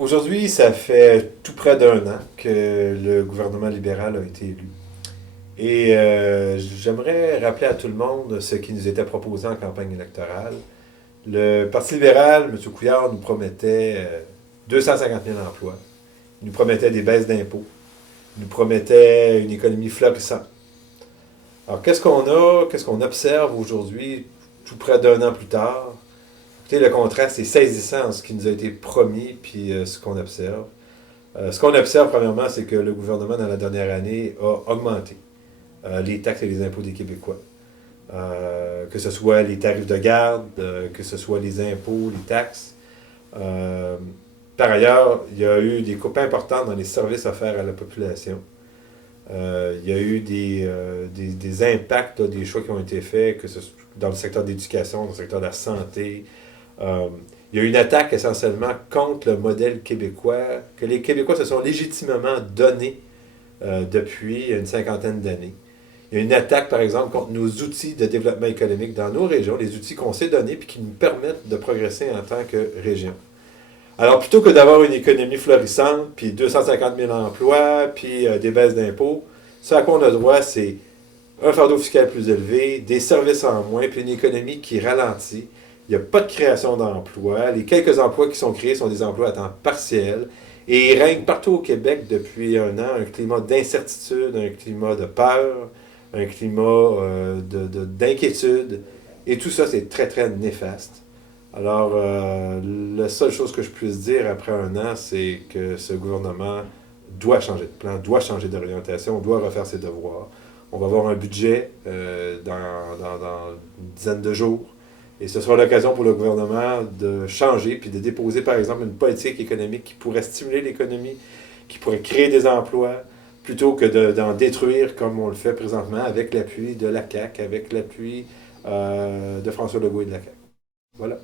Aujourd'hui, ça fait tout près d'un an que le gouvernement libéral a été élu. Et j'aimerais rappeler à tout le monde ce qui nous était proposé en campagne électorale. Le Parti libéral, M. Couillard, nous promettait 250 000 emplois. Il nous promettait des baisses d'impôts. Il nous promettait une économie florissante. Alors, qu'est-ce qu'on observe aujourd'hui, tout près d'un an plus tard? Écoutez, le contraste est saisissant en ce qui nous a été promis puis ce qu'on observe. Ce qu'on observe, premièrement, c'est que le gouvernement, dans la dernière année, a augmenté les taxes et les impôts des Québécois. Que ce soit les tarifs de garde, que ce soit les impôts, les taxes. Euh, Par ailleurs, il y a eu des coupes importantes dans les services offerts à la population. Il y a eu des impacts, là, des choix qui ont été faits, que ce soit dans le secteur de l'éducation, dans le secteur de la santé. Euh, il y a eu une attaque essentiellement contre le modèle québécois, que les Québécois se sont légitimement donnés depuis une cinquantaine d'années. Il y a une attaque, par exemple, contre nos outils de développement économique dans nos régions, les outils qu'on s'est donnés et qui nous permettent de progresser en tant que région. Alors, plutôt que d'avoir une économie florissante, puis 250 000 emplois, puis des baisses d'impôts, ce à quoi on a droit, c'est un fardeau fiscal plus élevé, des services en moins, puis une économie qui ralentit. Il n'y a pas de création d'emplois. Les quelques emplois qui sont créés sont des emplois à temps partiel. Et il règne partout au Québec depuis un an un climat d'incertitude, un climat de peur, un climat d'inquiétude. Et tout ça, c'est très, très néfaste. Alors, la seule chose que je puisse dire après un an, c'est que ce gouvernement doit changer de plan, doit changer d'orientation, doit refaire ses devoirs. On va avoir un budget dans une dizaine de jours. Et ce sera l'occasion pour le gouvernement de changer, puis de déposer, par exemple, une politique économique qui pourrait stimuler l'économie, qui pourrait créer des emplois, plutôt que d'en détruire comme on le fait présentement avec l'appui de la CAQ, avec l'appui de François Legault et de la CAQ. Voilà.